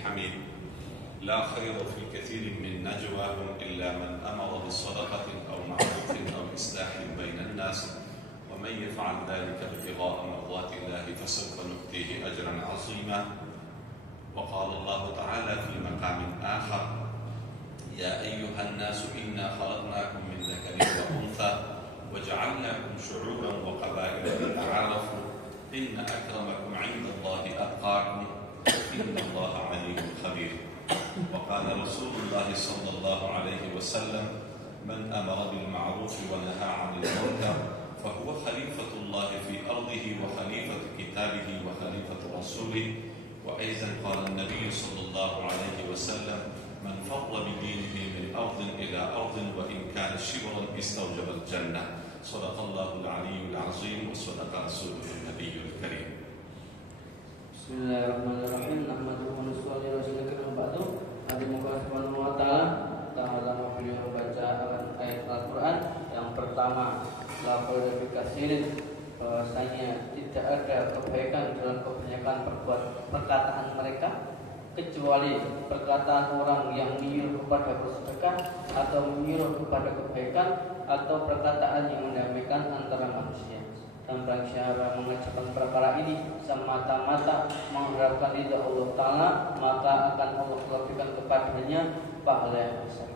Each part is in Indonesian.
الحميد لا خير في كثير من نجواهم إلا من أمر بصدقة أو معروف أو إصلاح بين الناس ومن يفعل ذلك ابتغاء مرضات الله فسوف نؤتيه أجرا عظيما. وقال الله تعالى في مقام آخر: يا أيها الناس إنا خلقناكم من ذكر وأنثى وجعلناكم شعوبا وقبائل لتعارفوا إن أكرمكم عند الله أتقاكم إن الله عليم خبير. وقال رسول الله صلى الله عليه وسلم: من أمر بالمعروف ونهى عن المنكر فهو خليفة الله في أرضه وخليفة كتابه وخليفة رسوله. وأيضا قال النبي صلى الله عليه وسلم: من فر بدينه من أرض إلى أرض وإن كان شبرا استوجب الجنة. صدق الله العلي العظيم وصدق رسوله النبي الكريم. Bismillahirrahmanirrahim. Nahmaduhu wa nusalli ala rasulina ba'du. Alhamdulillah subhanahu wa ta'ala beliau membaca ayat Al-Quran. Yang pertama, la kualifikasi bahwasanya tidak ada kebaikan dalam kebanyakan perkataan mereka kecuali perkataan orang yang menyuruh kepada bersedekah atau menyuruh kepada kebaikan atau perkataan yang mendamaikan antara manusia. Dan barang siapa mengerjakan perkara ini semata-mata mengharapkan ridha Allah Ta'ala, maka akan Allah berikan kepadanya pahala yang besar.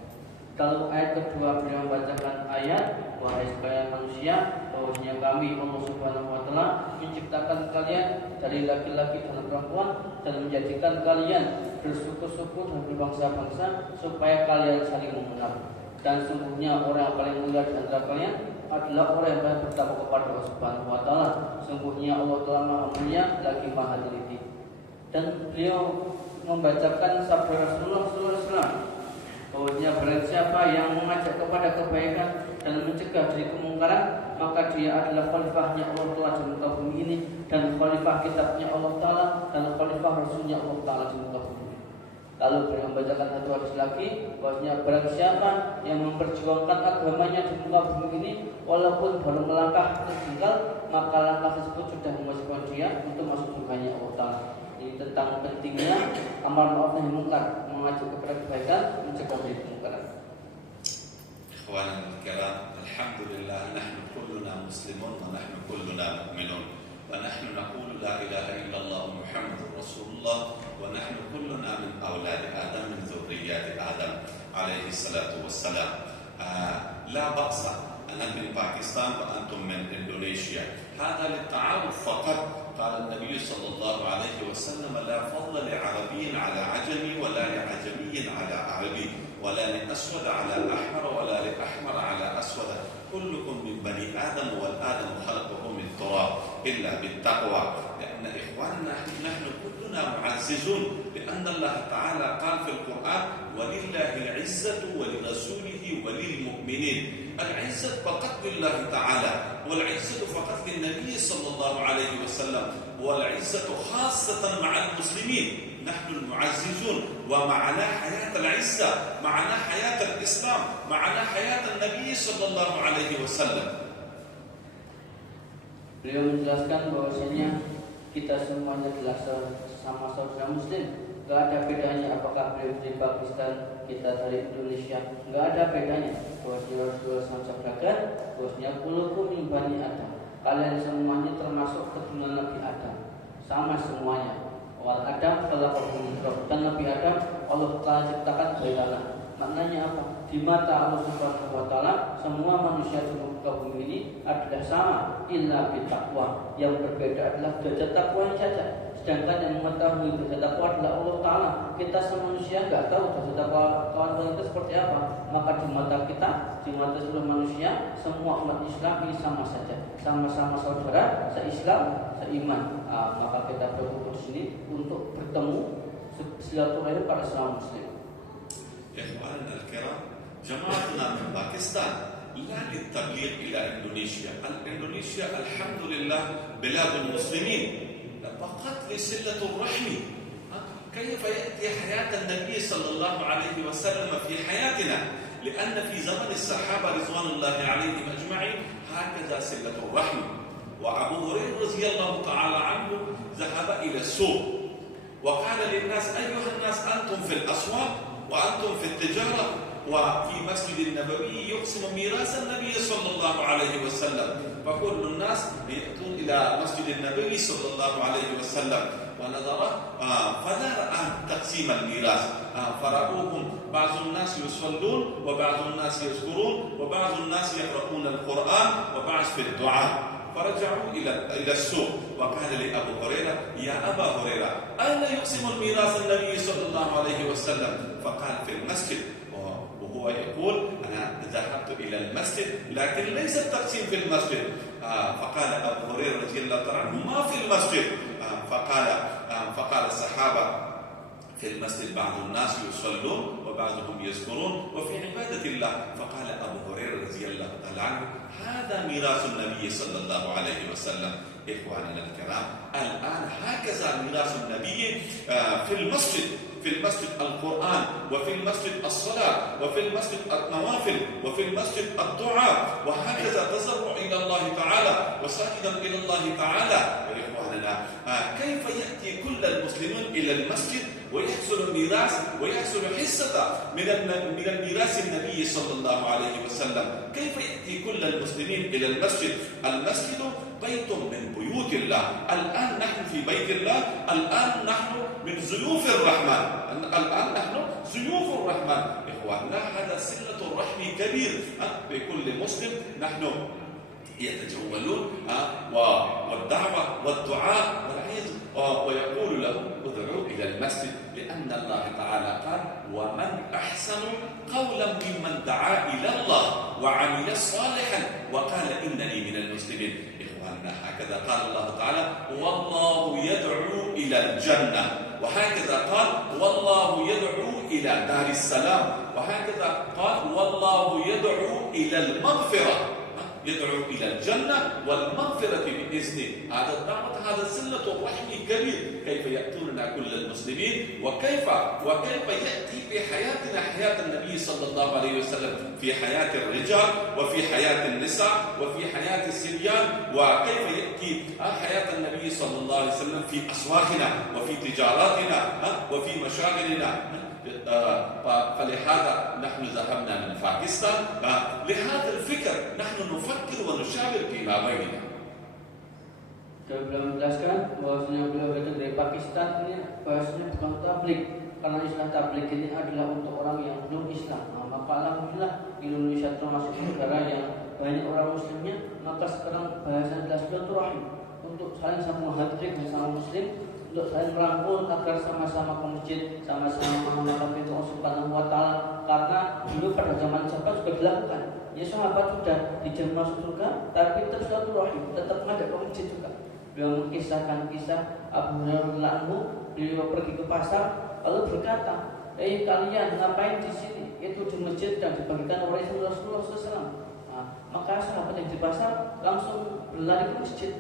Kalau ayat kedua beliau membacakan ayat: wahai sekalian manusia, bahwasanya kami Allah Subhanahu wa Ta'ala menciptakan kalian dari laki-laki dan perempuan dan menjadikan kalian bersuku-suku dan berbangsa-bangsa supaya kalian saling mengenal. Dan sungguhnya orang yang paling mulia di antara kalian adalah orang yang paling bertakwa kepada Allah Subhanahu wa Ta'ala. Sungguhnya Allah Ta'ala Maha Mulia lagi Maha Teliti. Dan beliau membacakan sabda Rasulullah SAW bahwasanya barang siapa yang mengajak kepada kebaikan dan mencegah dari kemungkaran, maka dia adalah khalifahnya Allah Ta'ala di muka bumi ini, dan khalifah kitabnya Allah Ta'ala dan khalifah rasulnya Allah Ta'ala di muka bumi. Lalu beliau membacakan satu hadis lagi bahwasanya barang siapa yang memperjuangkan agamanya di muka bumi ini walaupun baru melangkah tertinggal, maka langkah tersebut sudah memasukkan dia untuk masuk surganya Allah Ta'ala. Ini tentang pentingnya amar ma'ruf nahi munkar, mengajak kepada kebaikan, mencegah dari kemungkaran. Ikhwanul kiram, alhamdulillah nahnu kulluna muslimun wa nahnu kulluna mu'minun wa nahnu naqulu la ilaha illallah Muhammadur Rasulullah wa nahnu kulluna min awladi Adam min dhurriyyati Adam alaihi salatu wassalam. La ba'sa أنا من باكستان وأنتم من إندونيسيا، هذا للتعارف فقط. قال النبي صلى الله عليه وسلم: لا فضل لعربي على عجمي ولا لعجمي على عربي ولا لأسود على أحمر ولا لأحمر على أسود، كلكم من بني آدم والآدم خلقه من تراب إلا بالتقوى. لأن إخواننا نحن كلنا معززون، لأن الله تعالى قال في القرآن: ولله العزة ولرسوله وللمؤمنين. العزة فقط لله تعالى، والعزة فقط للنبي صلى الله عليه وسلم، والعزة خاصة مع المسلمين. نحن المعززون، ومعنا حياة العزة، معنا حياة الإسلام، معنا حياة النبي صلى الله عليه وسلم. Beliau menjelaskan bahwasanya kita semuanya adalah sama saudara muslim. Gak ada bedanya apakah beliau dari Pakistan, kita dari Indonesia, gak ada bedanya. Bahwasanya Rasulullah sabdakan bahwasanya kullukum min bani Adam, kalian semuanya termasuk keturunan Nabi Adam, sama semuanya. Wal Adam khalaqahu min turab, dan Nabi Adam Allah Ta'ala ciptakan dari tanah. Maknanya apa? Di mata Allah Subhanahu wa Ta'ala semua manusia di muka bumi ini adalah sama, illa bittaqwa. Yang berbeda adalah derajat takwanya saja. Sedangkan yang mengetahui derajat takwa adalah Allah Ta'ala. Kita semua manusia nggak tahu derajat takwa kawan itu seperti apa. Maka di mata kita, di mata seluruh manusia, semua umat Islam ini sama saja, sama-sama saudara, se-Islam, seiman. Maka kita berkumpul di sini untuk bertemu silaturahmi para sesama Muslim. إخواننا الكرام، جماعتنا من باكستان لا للتبليغ إلى إندونيسيا. إندونيسيا الحمد لله بلاد المسلمين، فقط لصلة الرحم. كيف يأتي حياة النبي صلى الله عليه وسلم في حياتنا؟ لأن في زمن الصحابة رضوان الله عليهم أجمعين هكذا صلة الرحم. وأبو هريرة رضي الله تعالى عنه ذهب إلى السوق وقال للناس أيها الناس أنتم في الأسواق وأنتم في التجارة وفي مسجد النبوي يقسم ميراث النبي صلى الله عليه وسلم، فكل الناس يأتون إلى مسجد النبوي صلى الله عليه وسلم ونظر فلا رأى تقسيم الميراث، فرأوهم بعض الناس يصلون وبعض الناس يذكرون وبعض الناس يقرؤون القرآن وبعض في الدعاء، فرجعوا إلى السوق وقال لأبو هريرة يا أبا هريرة أين يقسم الميراث النبي صلى الله عليه وسلم؟ فقال في المسجد، وهو يقول أنا ذهبت إلى المسجد لكن ليس التقسيم في المسجد. فقال أبو هريرة رضي الله عنه ما في المسجد؟ فقال الصحابة في المسجد بعض الناس يصلون وبعضهم يذكرون وفي عبادة الله. فقال أبو هريرة رضي الله تعالى عنه هذا ميراث النبي صلى الله عليه وسلم. إخواننا الكرام، الآن هكذا ميراث النبي في المسجد القرآن، وفي المسجد الصلاة، وفي المسجد النوافل، وفي المسجد الدعاء، وهكذا تضرع إلى الله تعالى وساجدا إلى الله تعالى. إخواننا، كيف يأتي كل المسلمين إلى المسجد ويحصل ميراث ويحصل حصة من الميراث النبي صلى الله عليه وسلم؟ كيف يأتي كل المسلمين إلى المسجد؟ المسجد بيت من بيوت الله. الآن نحن في بيت الله، الآن نحن من ضيوف الرحمن، الآن نحن ضيوف الرحمن. إخواننا، هذا صلة الرحم كبير بكل مسلم. نحن يتجولون والدعوة والدعاء ويقول لهم ادعوا إلى المسجد، لأن الله تعالى قال ومن أحسن قولا ممن دعا إلى الله وعمل صالحا وقال إنني من المسلمين. إخواننا، هكذا قال الله تعالى والله يدعو إلى الجنة، وهكذا قال والله يدعو إلى دار السلام، وهكذا قال والله يدعو إلى المغفرة، يدعو إلى الجنة والمغفرة بإذنه. هذا الدعوة، هذا صلة الرحم كبير. كيف يأتوننا كل المسلمين وكيف يأتي في حياتنا حياة النبي صلى الله عليه وسلم، في حياة الرجال وفي حياة النساء وفي حياة الصبيان، وكيف يأتي حياة النبي صلى الله عليه وسلم في أسواقنا وفي تجاراتنا وفي مشاغلنا. فلهذا نحن ذهبنا من باكستان لهذا الفكر، نحن نفكر ونشاور فيما بيننا. Saya belum menjelaskan bahwasanya beliau itu dari Pakistan, ini bahasanya bukan tablik, karena istilah tablik ini adalah untuk orang yang belum Islam. Maka alhamdulillah Indonesia termasuk negara yang banyak orang muslimnya, maka sekarang bahasa adalah silaturahim, untuk saling sambung hati bersama muslim, untuk saling merangkul agar sama-sama ke masjid, sama-sama mengamalkan firman Allah Subhanahu wa taala. Karena dulu pada zaman sahabat juga dilakukan. Ya, sahabat sudah dijamin masuk surga, tapi tetap silaturahim, tetap ada ke masjid juga. Beliau mengisahkan kisah Abu Hurairah, beliau pergi ke pasar lalu berkata, kalian ngapain di sini? Itu di masjid dan dibagikan oleh Rasulullah SAW. Maka sahabat yang di pasar langsung berlari ke masjid.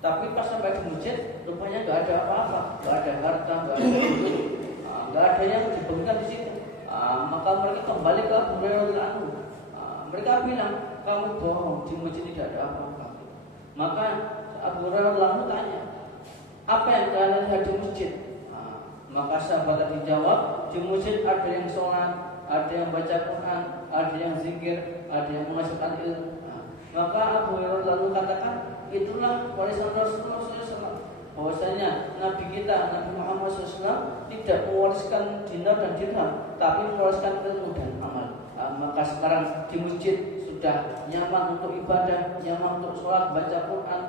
Tapi pas sampai di masjid, rupanya nggak ada apa-apa, nggak ada harta, nggak ada duit, nggak ada yang dibagikan di situ. Maka mereka kembali ke Abu Hurairah. Mereka bilang, kamu bohong, di masjid tidak ada apa-apa. Maka Abu Hurairah tanya, apa yang kalian lihat di masjid? Maka sahabat tadi jawab, di masjid ada yang sholat, ada yang baca Quran, ada yang zikir, ada yang mengajarkan ilmu. Maka Abu Hurairah lalu katakan, itulah warisan Rasulullah SAW. Bahwasanya Nabi kita, Nabi Muhammad SAW tidak mewariskan dinar dan dirham, tapi mewariskan ilmu dan amal. Maka sekarang di masjid sudah nyaman untuk ibadah, nyaman untuk sholat, baca Quran,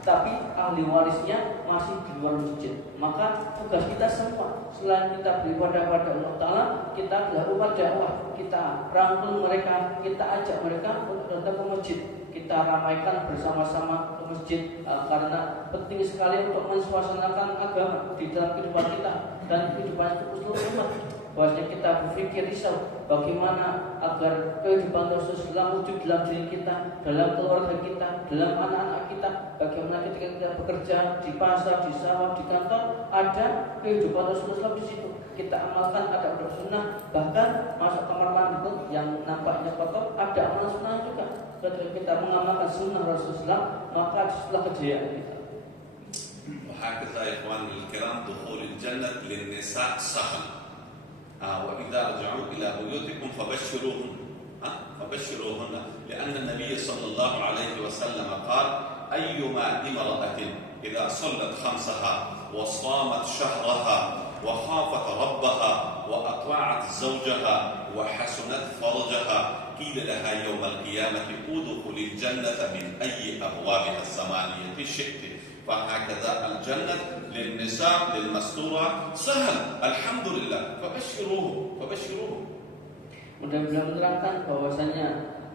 tapi ahli warisnya masih di luar masjid. Maka tugas kita semua, selain kita beribadah pada Allah Ta'ala, kita adalah umat dakwah. Kita rangkul mereka, kita ajak mereka untuk datang ke masjid, kita ramaikan bersama-sama ke masjid, karena penting sekali untuk mensuasanakan agama di dalam kehidupan kita dan kehidupan seluruh umat. Bahwasanya kita berpikir risau bagaimana agar kehidupan Rasulullah wujud dalam diri kita, dalam keluarga kita, dalam anak-anak kita. Bagaimana ketika kita bekerja di pasar, di sawah, di kantor, ada kehidupan Rasulullah di situ. Kita amalkan, ada adab sunnah. Bahkan masuk kamar mandi yang nampaknya kotor, ada amal sunnah juga. Ketika kita mengamalkan sunnah Rasulullah, maka disitulah kejayaan kita. وهكذا يا إخواني الكرام دخول الجنة للنساء سهل. وإذا رجعوا إلى بيوتكم فبشروهن لأن النبي صلى الله عليه وسلم قال: أيما امرأة إذا صلت خمسها وصامت شهرها وخافت ربها وأطاعت زوجها وحسنت فرجها قيل لها يوم القيامة ادخل الجنة من أي أبوابها الثمانية شئت. فهكذا الجنة للنساء للمستورة سهل الحمد لله. فبشروه. Mudah-mudahan menerangkan bahwasanya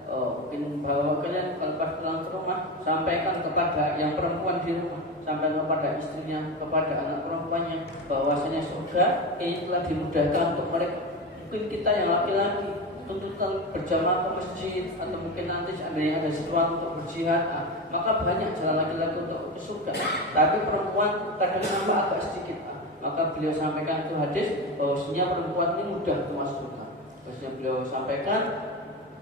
bahwa kalian kalau pas pulang ke rumah sampaikan kepada yang perempuan di rumah, sampaikan kepada istrinya, kepada anak perempuannya bahwasanya surga ini telah dimudahkan untuk mereka. Mungkin kita yang laki-laki tuntutan berjamaah ke masjid atau mungkin nanti seandainya ada situasi untuk berjihad, maka banyak jalan laki-laki untuk ke surga. Tapi perempuan kadang nampak agak sedikit. Maka beliau sampaikan itu hadis bahwasanya perempuan ini mudah masuk surga. Bahwasanya beliau sampaikan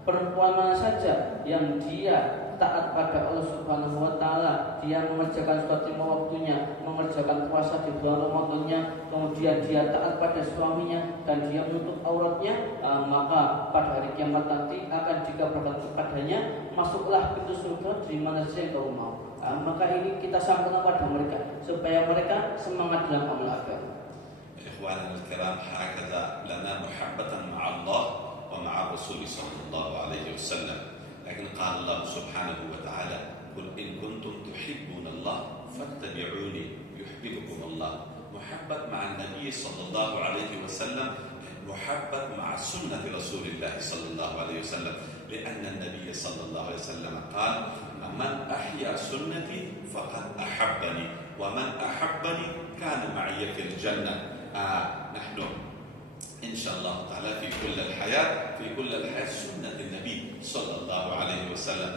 perempuan mana saja yang dia taat pada Allah Subhanahu wa taala, dia mengerjakan sholat lima waktunya, mengerjakan puasa di bulan Ramadannya, kemudian dia taat pada suaminya dan dia menutup auratnya, maka pada hari kiamat nanti akan dikabarkan kepadanya, masuklah pintu surga dari mana saja yang kau mau. Maka ini kita sampaikan kepada mereka supaya mereka semangat dalam amal agama. إخواننا الكرام هكذا لنا محبة مع الله ومع الرسول صلى الله عليه وسلم. لكن قال الله سبحانه وتعالى: قل إن كنتم تحبون الله فاتبعوني يحببكم الله. محبة مع النبي صلى الله عليه وسلم محبة مع سنة رسول الله صلى الله عليه وسلم، لأن النبي صلى الله عليه وسلم قال: من أحيا سنتي فقد أحبني ومن أحبني كان معي في الجنة. نحن إن شاء الله تعالى في كل الحياة سنة النبي صلى الله عليه وسلم.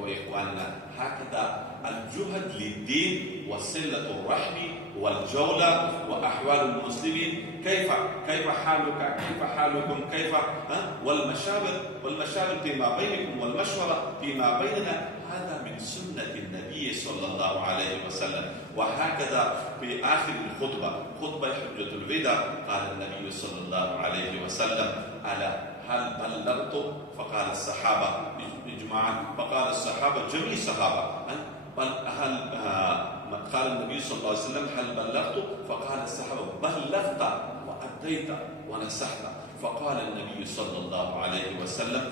وإخواننا هكذا الجهد للدين وصلة الرحم والجولة وأحوال المسلمين كيف حالك كيف حالكم كيف والمشاور فيما بينكم والمشورة فيما بيننا، هذا من سنة النبي صلى الله عليه وسلم. وهكذا في آخر الخطبة خطبة حجة الوداع قال النبي صلى الله عليه وسلم: ألا هل بلغت؟ فقال الصحابة إجماعا، فقال الصحابة جميع الصحابة قال النبي صلى الله عليه وسلم: هل بلغت؟ فقال الصحابة: بلغت وأديت ونصحت. فقال النبي صلى الله عليه وسلم: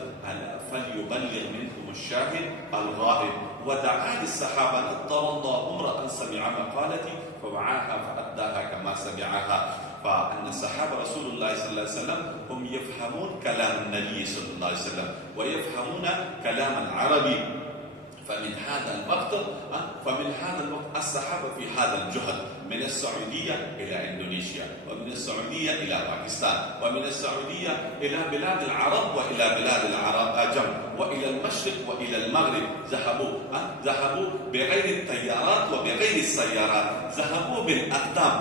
فليبلغ منكم الشاهد الغائب. ودعا للصحابة: نضر الله امرأ سمع مقالتي فوعاها فأداها كما سمعها. فأن الصحابة رسول الله صلى الله عليه وسلم هم يفهمون كلام النبي صلى الله عليه وسلم ويفهمون كلام العربي. فمن هذا الوقت الصحابة في هذا الجهد من السعودية إلى إندونيسيا، ومن السعودية إلى باكستان، ومن السعودية إلى بلاد العرب وإلى بلاد العرب أجم، وإلى المشرق وإلى المغرب. ذهبوا بغير الطيارات وبغير السيارات، ذهبوا بالأقدام.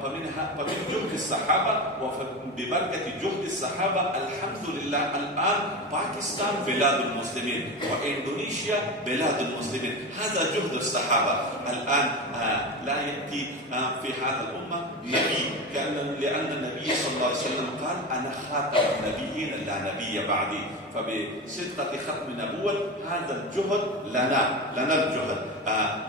فمن جهد الصحابة وببركة جهد الصحابة الحمد لله الآن باكستان بلاد المسلمين وإندونيسيا بلاد المسلمين. هذا جهد الصحابة. الآن لا يأتي في هذا الأمة نبي، لأن النبي صلى الله عليه وسلم قال: أنا خاتم النبيين لا نبي بعدي. فبصدقة ختم نبوة هذا الجهد لنا الجهد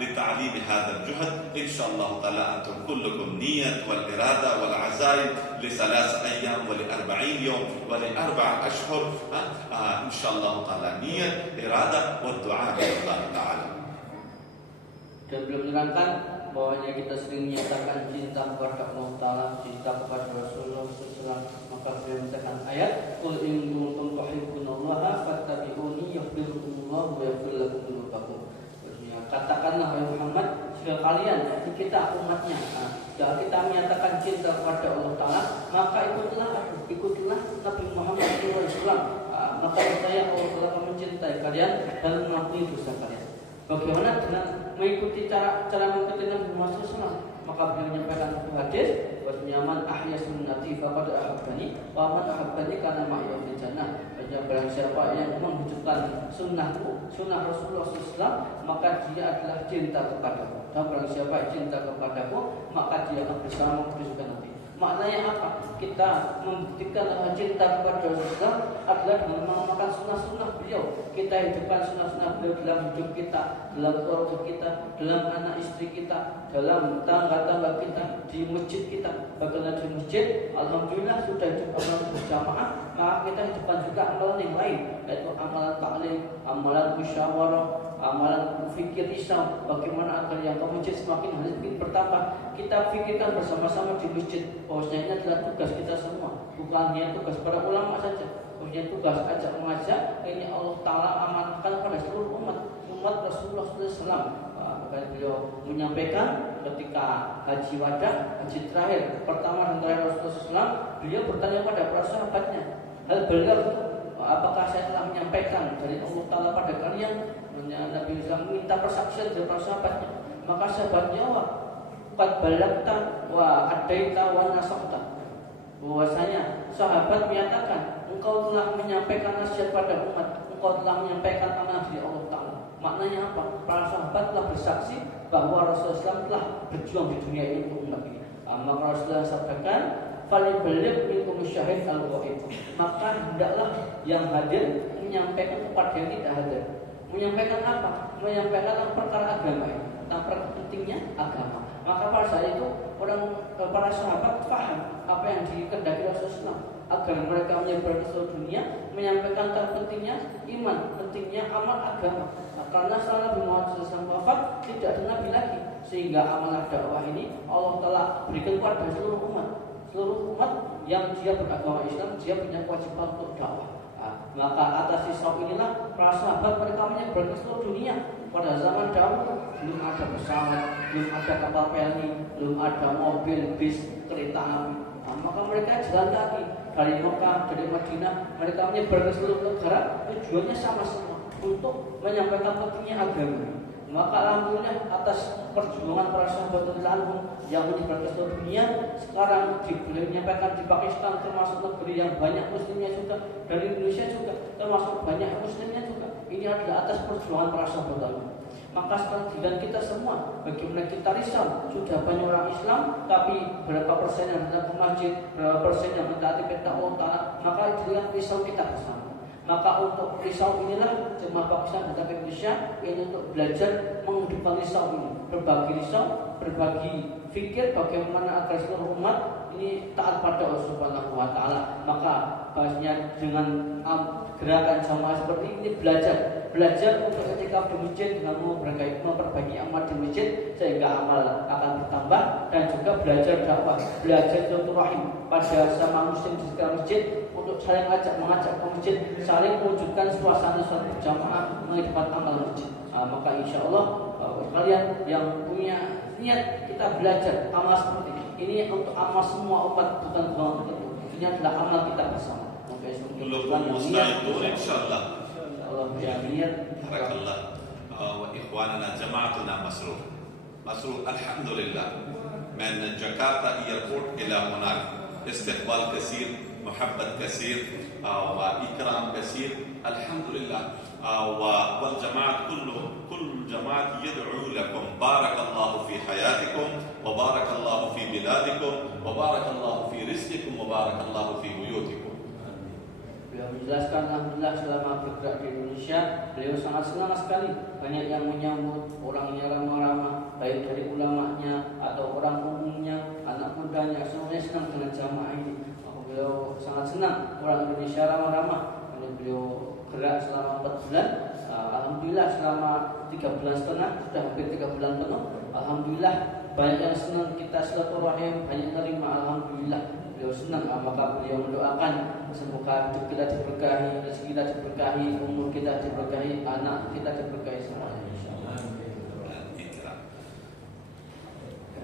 لتعليم هذا الجهد. إن شاء الله تعالى أنتم كلكم نية والإرادة والعزائم ل3 أيام ول40 يوم ول4 أشهر. إن شاء الله تعالى نية إرادة والدعاء إلى الله تعالى. Dan belum menerangkan bahwanya kita sering menyatakan cinta kepada Allah Taala, cinta kepada Rasulullah SAW. Maka beliau menyatakan ayat: Qul in kuntum tuhibbunallaha fattabi'uni yuhibbukumullah wa yaghfir lakum dzunubakum. Katakanlah wahai Muhammad, jika kalian, kita umatnya, jika kita menyatakan cinta kepada Allah Taala, maka ikutilah Nabi Muhammad SAW. Maka saya Allah Taala akan mencintai kalian dan mengampuni dosa kalian. Bagaimana dengan mengikuti cara mengikuti Nabi Muhammad SAW? Maka beliau menyampaikan satu hadis, bahwasanya man ahya sunnati faqad ahabbani wa man ahabbani kana ma'i fil jannah. Artinya barang siapa yang menghidupkan sunnahku, sunnah Rasulullah SAW, maka dia adalah cinta kepadaku. Dan barang siapa yang cinta kepadaku, maka dia akan bersama di surga nanti. Maknanya apa? Kita membuktikan cinta kepada Rasulullah adalah dengan mengamalkan sunnah-sunnah beliau. Kita hidupkan sunnah-sunnah beliau dalam hidup kita, dalam keluarga kita, dalam anak istri kita, dalam tangga-tangga kita, di masjid kita. Bagaimana di masjid, alhamdulillah sudah hidup amalan berjamaah, maka kita hidupkan juga amalan yang lain, yaitu amalan taklim, amalan musyawarah, amalan fikir risau, bagaimana agar yang ke masjid semakin hari semakin bertambah. Kita pikirkan bersama-sama di masjid, bahwasanya ini adalah tugas kita semua, bukan hanya tugas para ulama saja. Bahwasanya tugas ajak mengajak ini Allah Ta'ala amankan pada seluruh umat Rasulullah SAW. Maka beliau menyampaikan ketika haji wada, haji terakhir pertama dan terakhir Rasulullah SAW, beliau bertanya pada para sahabatnya, hal beliau apakah saya telah menyampaikan dari Allah Ta'ala pada kalian? Nabi Islam minta persaksian dari para sahabatnya. Maka sahabat jawab, qad balagta wa adaita wa nasahta. Bahwasanya sahabat menyatakan, engkau telah menyampaikan nasihat pada umat, engkau telah menyampaikan amanah dari Allah Ta'ala. Maknanya apa? Para sahabat telah bersaksi bahwa Rasulullah SAW telah berjuang di dunia ini untuk umat ini. Maka Rasulullah sabdakan, falyaballigh minkum syahid al-ghaib. Maka hendaklah yang hadir menyampaikan kepada yang tidak hadir. Menyampaikan apa? Menyampaikan perkara agama ini, tentang pentingnya agama. Maka pada saat itu para sahabat paham apa yang dikehendaki Rasulullah agar mereka menyebar ke seluruh dunia, menyampaikan tentang pentingnya iman, pentingnya amal agama. Karena setelah Nabi Muhammad SAW wafat, tidak ada Nabi lagi, sehingga amanah dakwah ini Allah telah berikan kepada seluruh umat yang dia beragama Islam, dia punya kewajiban untuk dakwah. Maka atas risau inilah para sahabat mereka menyebar ke seluruh dunia. Pada zaman dahulu belum ada pesawat, belum ada kapal pelni, belum ada mobil, bis, kereta api. Maka mereka jalan kaki dari Mekah, dari Madinah, mereka menyebar ke seluruh negara. Tujuannya sama semua, untuk menyampaikan pentingnya agama. Maka alhamdulillah atas perjuangan para sahabat yang menyebar ke seluruh dunia, sekarang boleh menyampaikan di Pakistan, termasuk negeri yang banyak muslimnya juga, dari Indonesia juga termasuk banyak muslimnya juga. Ini adalah atas perjuangan para sahabat. Maka sekarang dengan kita semua, bagaimana kita risau, sudah banyak orang Islam, tapi berapa persen yang datang ke masjid, berapa persen yang mentaati perintah Allah Ta'ala, maka itulah risau kita bersama. Maka untuk risau inilah jemaah Pakistan datang ke Indonesia ini untuk belajar menghidupkan risau ini, berbagi risau, berbagi fikir bagaimana agar seluruh umat ini taat pada Allah Subhanahu wa Ta'ala. Maka bahasanya dengan gerakan jamaah seperti ini belajar untuk etika di masjid dengan memperbaiki amal di masjid sehingga amal akan bertambah, dan juga belajar dakwah, belajar silaturahim pada sama muslim di sekitar masjid untuk saling mengajak ke masjid, saling mewujudkan suasana suatu jamaah menghidupkan amal masjid. Maka insya Allah kalian yang punya niat kita belajar amal seperti ini untuk amal semua umat, bukan golongan tertentu. Ini adalah amal kita bersama. كلكم مستعدون إن شاء الله. بارك الله. وإخواننا جماعتنا مسرور الحمد لله من جاكرتا إيربورت إلى هناك استقبال كثير، محبة كثير وإكرام كثير الحمد لله. والجماعة كل جماعة يدعو لكم بارك الله في حياتكم وبارك الله في بلادكم وبارك الله في رزقكم وبارك الله في بيوتكم. Beliau menjelaskan alhamdulillah selama bergerak di Indonesia, beliau sangat senang sekali. Banyak yang menyambut, orangnya ramah-ramah, baik dari ulamanya atau orang umumnya, anak mudanya, semuanya senang dengan jamaah ini. Beliau sangat senang orang Indonesia ramah-ramah. Beliau gerak selama 4 bulan. Alhamdulillah selama 3 bulan setengah, sudah hampir 3 bulan penuh. Alhamdulillah banyak yang senang kita silaturahim, banyak yang terima. Alhamdulillah beliau senang. Maka beliau mendoakan semoga hidup kita diberkahi, rezeki kita diberkahi, umur kita diberkahi, anak kita diberkahi semuanya.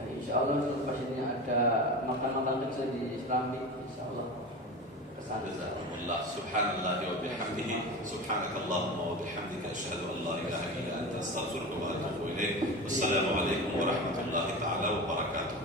Insyaallah selepas ini ada makan-makan kecil di Islami, insyaallah kesana. الله. سبحان الله وبحمده سبحانك اللهم وبحمدك أشهد أن لا إله إلا أنت أستغفرك وأتوب إليك. والسلام عليكم ورحمة الله تعالى وبركاته.